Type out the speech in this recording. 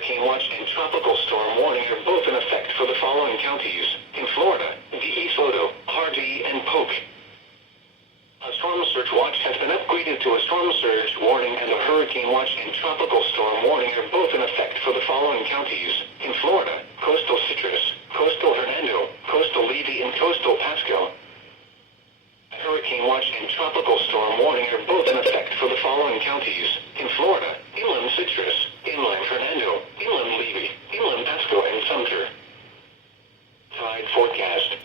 hurricane watch and tropical storm warning are both in effect for the following counties. In Florida, DE Soto, Hardee, and Polk. A storm surge watch has been upgraded to a storm surge warning, and a hurricane watch and tropical storm warning are both in effect for the following counties. In Florida, coastal Citrus, coastal Hernando, coastal Levy, and coastal Pasco. A hurricane watch and tropical storm warning are both in effect for the following counties. In Florida, inland Citrus, inland Hernando, inland Levy, inland Pasco, and Sumter. Tide forecast.